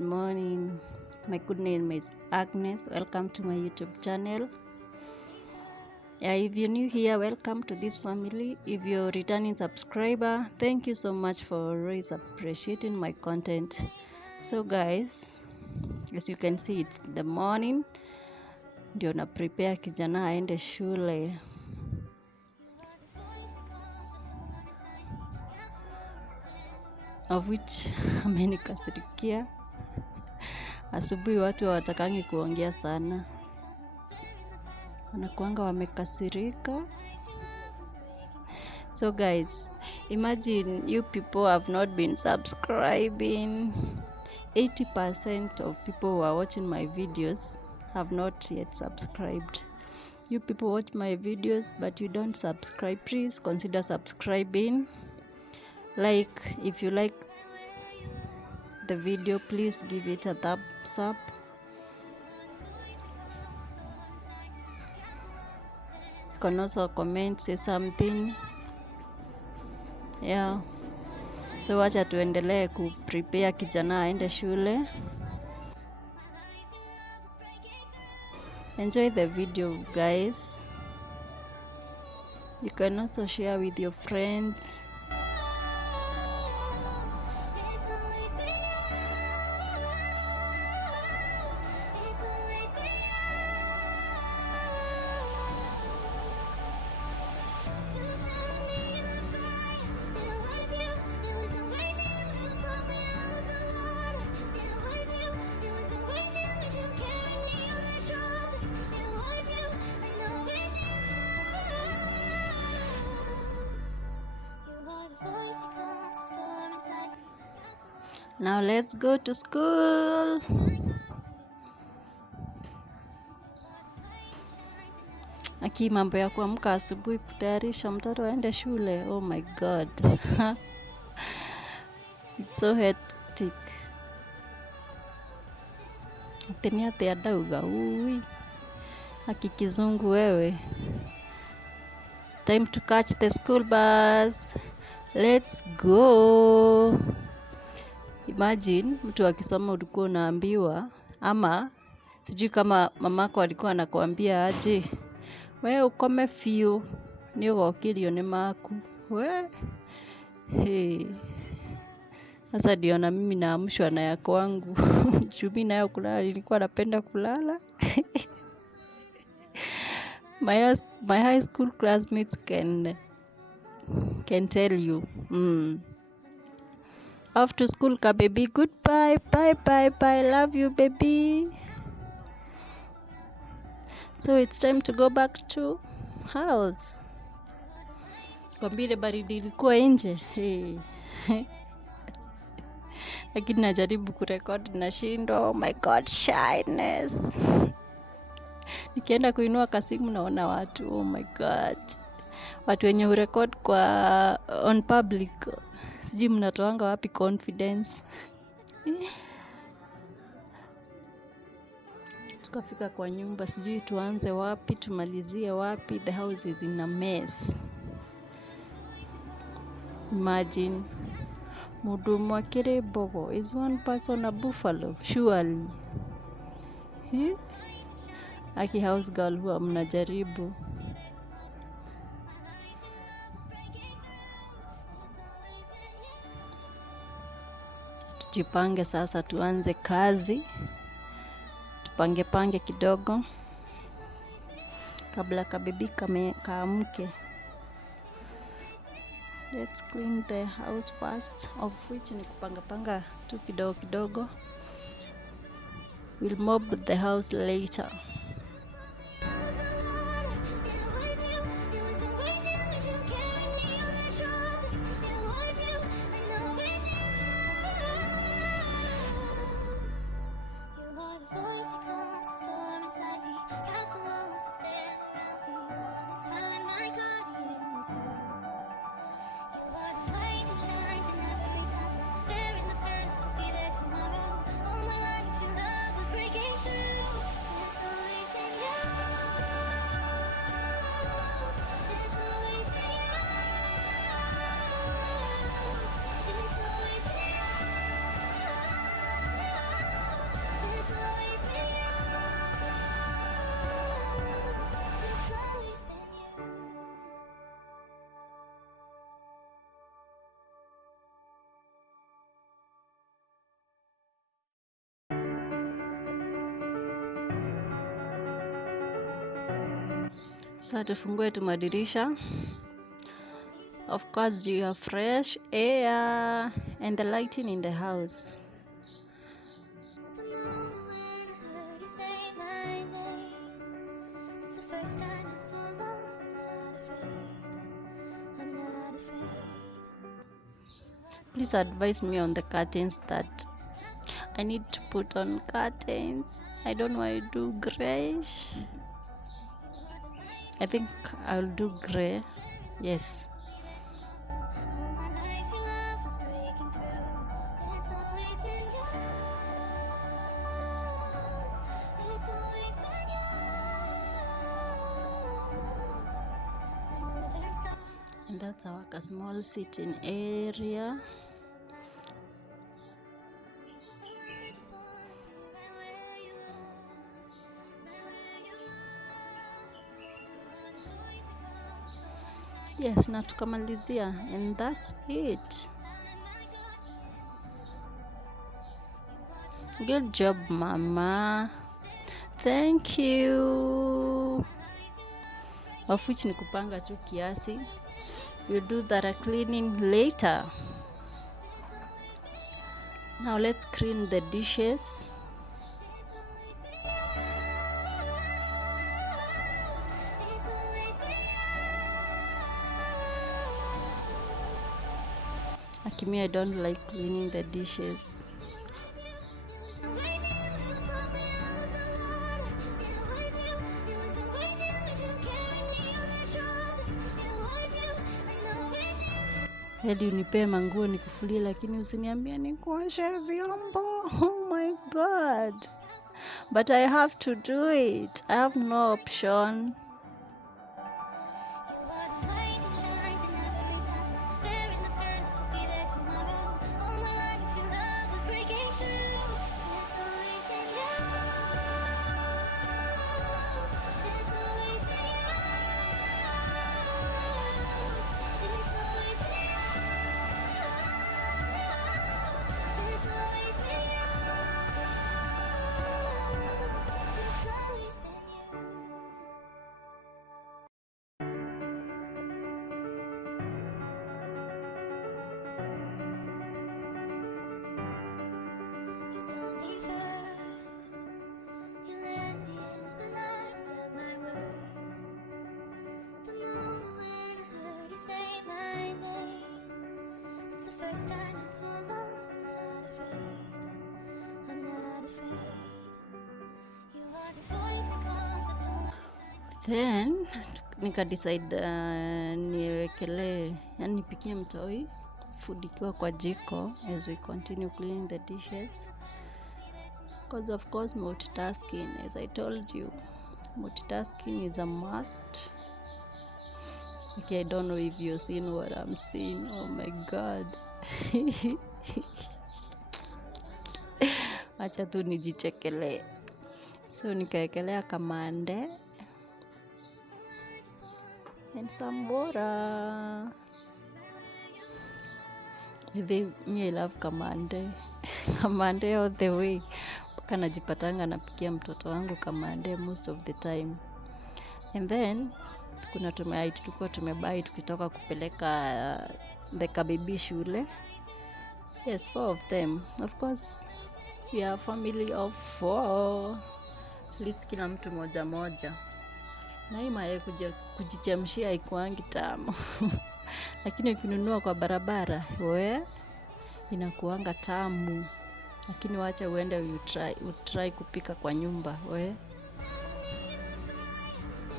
good morning. My good name is Agnes. Welcome to my YouTube channel. If you're new here, welcome to this family. If you're a returning subscriber, thank you so much for always appreciating my content. So guys, as you can see, it's the morning. Ndio na prepare kijana aende shule. Of which amenikasirikia. Asubuhi watu hawatakangi kuongea sana, wanakuanga wamekasirika. So guys, imagine you people have not been subscribing. 80% of people who are watching my videos have not yet subscribed. You people watch my videos but you don't subscribe. Please consider subscribing. Like, if you like the video, please give it a thumbs up. You can also comment, say something. So wacha tuendelee ku prepare kijana aende shule. Enjoy the video guys. You can also share with your friends. Now let's go to school. Aki mambo ya kuamka asubuhi kutayarisha mtoto aende shule. Oh my god. It's so hectic. Tenia te adauga ui. Aki kizungu wewe. Time to catch the school bus. Let's go. Imagine mtu akisoma ulikuwa unaambiwa, ama sijui kama mamako alikuwa anakuambia aje, wewe ukome fio ni ugokirio ni maku. Sasa ndio na mimi naamshwa na ya kwangu. Mimi nayo kulala, nilikuwa napenda kulala. My high school classmates can tell you. Off to school ka baby, goodbye, bye, love you baby. So it's time to go back to house. Kwambile baridi ilikuwa nje. Lakini najaribu kurekodi na shindo. Oh my god, shyness. Nikienda kuinua kasimu naona watu. Oh my god. Watu wenye hurekod kwa on public. Sijui mnatoanga wapi confidence. Tukafika kwa nyumba, sijui tuanze wapi, tumalizie wapi. The house is in a mess. Imagine, mudumu wa Kirebogo is one person a buffalo, surely. Aki house girl huwa mnajaribu. Tujipange sasa tuanze kazi. Tupange kidogo kabla kabibi kaamke. Let's clean the house first, of which ni kupanga tu kidogo. We'll mop the house later. Sasa tufungue tu madirisha. Of course, you have fresh air and the lighting in the house. Please advise me on the curtains that I need to put on curtains. I don't know why I do grayish. I think I'll do gray. Yes. And that's our small sitting area. Yes, na tukamalizia, and that's it. Good job, mama. Thank you. Of which ni kupanga tu kiasi. We'll do that cleaning later. Now let's clean the dishes. Akimi, I don't like cleaning the dishes. Hadi unipee manguo nikufulie, lakini usiniambie nikuoshe vyombo. Oh my God. But I have to do it. I have no option. Then nika decide niwekelee, yani nipikie mtoi food ikiwa kwa jiko as we continue cleaning the dishes, because of course multitasking, as I told you, multitasking is a must. Okay, I don't know if you've seen what I'm seeing. Oh my God. Acha tu nijichekelee. So nikaekelea kamande and some water. Me, I love kamande. Kamande all the way. Mpaka najipatanga napikia mtoto wangu kamande most of the time. And then kuna tulikuwa tumebai tukitoka kupeleka the kabibi shule. Yes, 4 of them. Of course, we are a family of 4. At least kila mtu moja moja. Na hii mayai kujichemshia haikuangi tamu. Lakini ukinunua kwa barabara, inakuanga tamu. Lakini wacha uende try kupika kwa nyumba,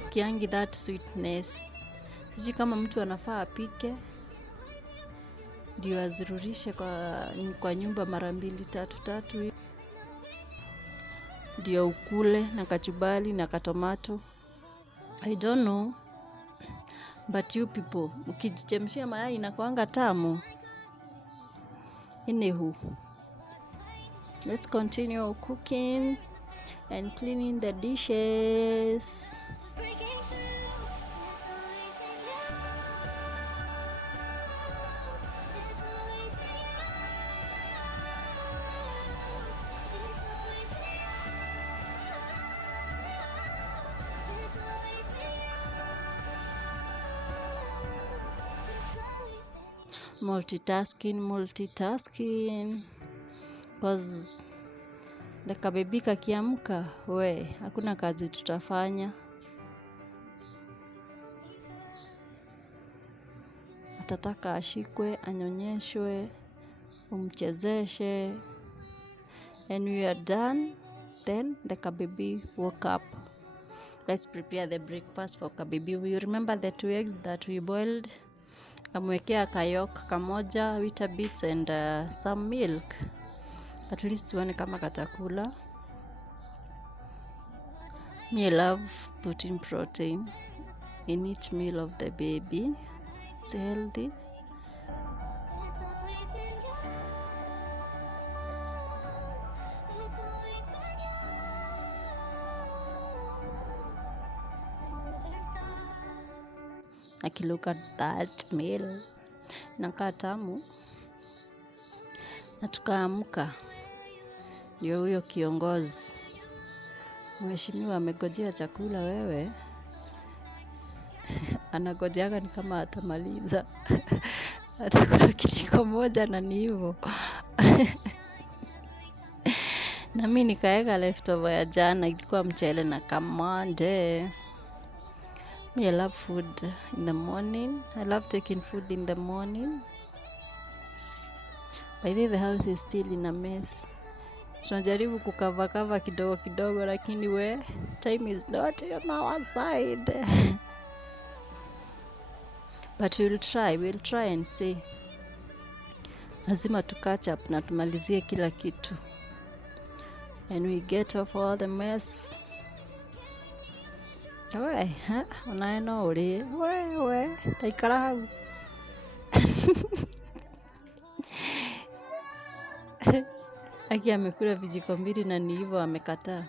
kiangi that sweetness. Sijui kama mtu anafaa apike ndio azirurishe kwa nyumba mara 2-3 ndio ukule na kachumbari na katomato. I don't know, but you people ukijichemshia mayai inakuanga tamu. Anywho, let's continue cooking and cleaning the dishes. multitasking cause the kabebi kakiamka, we hakuna kazi tutafanya. Atataka ashikwe, anyonyeshwe, umchezeshe, and we are done. Then the kabebi woke up. Let's prepare the breakfast for kabebi. You remember the 2 eggs that we boiled? Kamwekea kayok kamoja, wheat bits and some milk. At least tuone kama katakula. Me love putting protein in each meal of the baby. It's healthy. Look at that meal. Nakaa tamu. Na tukaamka. Ndio huyo kiongozi. Mheshimiwa amegojea chakula wewe. Anagojeaga ni kama atamaliza. Atakula kijiko moja na ni hivyo. Na mimi nikaeka leftover ya jana, ilikuwa mchele na kamande. Me, I love food in the morning. I love taking food in the morning. By the way, the house is still in a mess. Tunajaribu kukava kidogo kidogo, lakini time is not on our side. But we'll try and see. Lazima tu catch up na tumalizie kila kitu. And we get off all the mess. We, unaena uri. We, taikara hau. Aki amekula vijiko mbili na ni hivyo amekataa.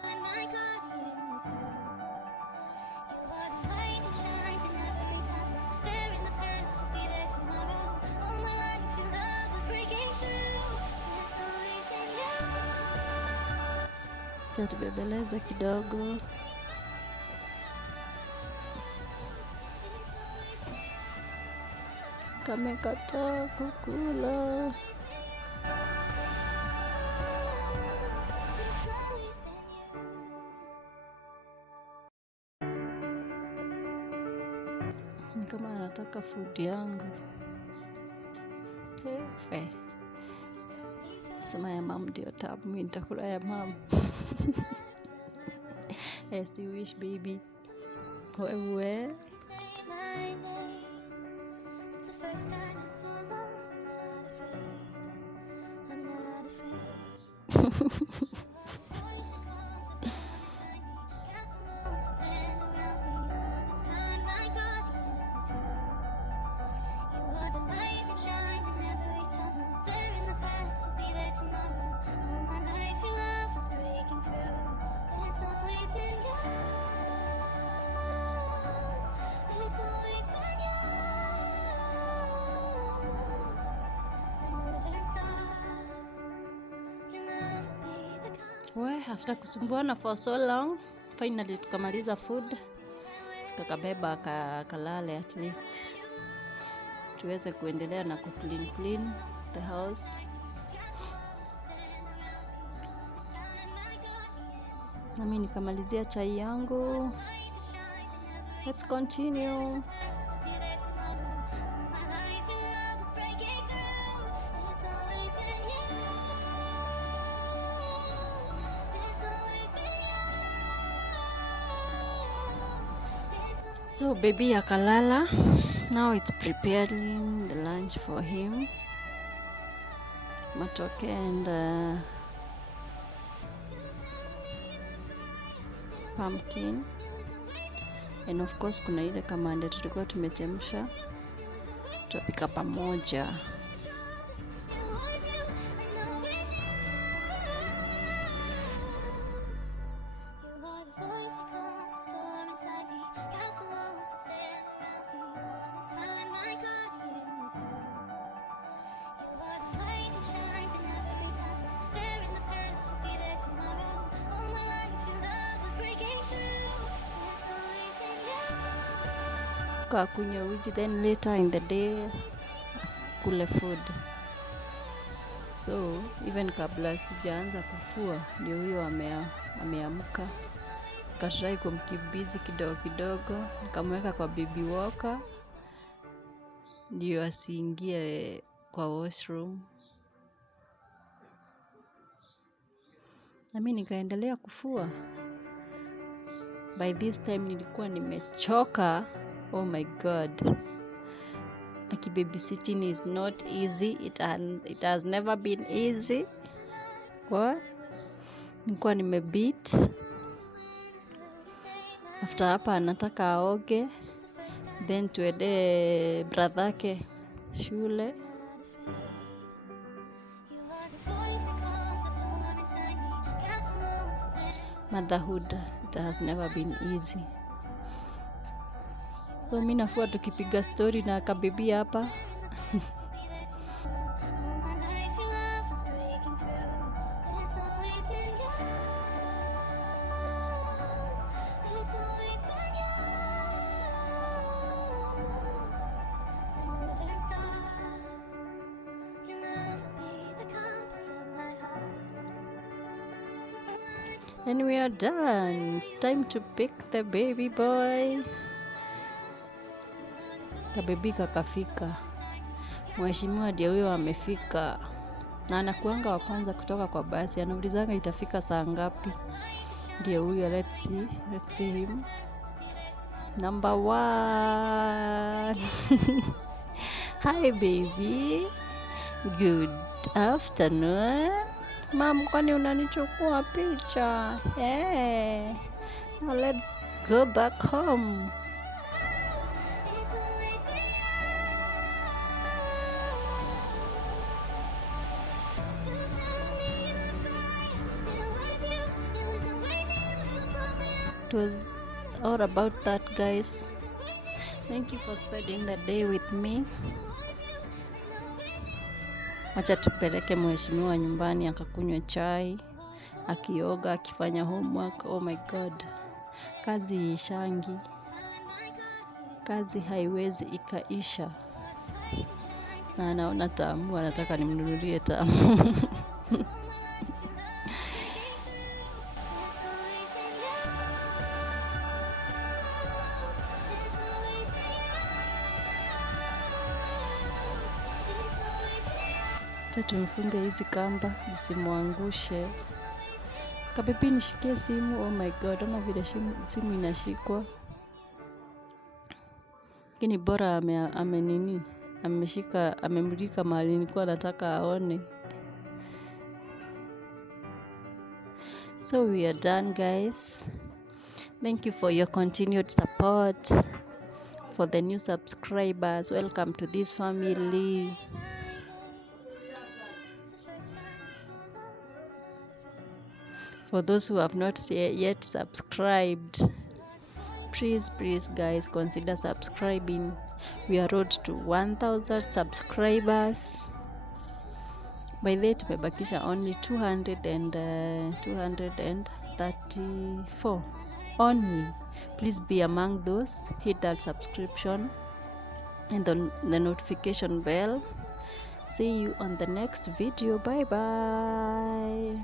Tatubebeleza kidogo. Kamekataa kukula. Kama anataka food yangu. Sema ya mom ndio tamu, mimi nitakula ya mom. As you wish, baby. Wewe. It's the first time in so long. I'm not afraid. After kusumbuana for so long, finally tukamaliza food. Tukakabeba kalale at least. Tuweze kuendelea na clean the house. Na mimi nikamalizia chai yangu. Let's continue. So baby akalala. Now it's preparing the lunch for him. Matoke and pumpkin. And of course kuna ile kamande tulikuwa tumechemsha. Tutapika pamoja. Kunywa uji, then later in the day tukule food. So even kabla sijaanza kufua ndio huyo ameamka. Nikatrai kumkimbizi kidogo kidogo, nikamweka kwa baby walker ndio asiingie kwa washroom. Na mimi nikaendelea kufua. By this time nilikuwa nimechoka. Oh my god. Babysitting is not easy. It has never been easy. What? Nilikuwa nimebeat. After hapa anataka aoge, then tuende brother yake shule. Motherhood, it has never been easy. So mimi nafua tukipiga story na kabibi hapa. And we are done. It's time to pick the baby boy. Kabibi kakafika. Mheshimiwa ndiye huyo amefika. Na anakuanga wa kwanza kutoka kwa basi. Anaulizanga itafika saa ngapi. Ndiye huyo, let's see him. Number 1. Hi baby. Good afternoon. Mom, kwani unanichukua picha? Hey. Now let's go back home. It was all about that, guys. Thank you for spending the day with me. Acha tupeleke mheshimiwa nyumbani akakunywe chai, akioga, akifanya homework. Oh my god. Kazi ishangi. Kazi haiwezi ikaisha. Na anaona tamu, anataka nimnunulie tamu. Tumfunge hizi kamba zisimwangushe. Kabibi nishikie simu. Oh my god, ona vile simu inashikwa. Lakini bora ameshika, amemulika mahali nilikuwa nataka aone. So we are done, guys. Thank you for your continued support. For the new subscribers, welcome to this family. For those who have not yet subscribed, please guys, consider subscribing. We are road to 1000 subscribers. By the way, tumebakisha only 234 only. Please be among those. Hit that subscription and the notification bell. See you on the next video. Bye bye.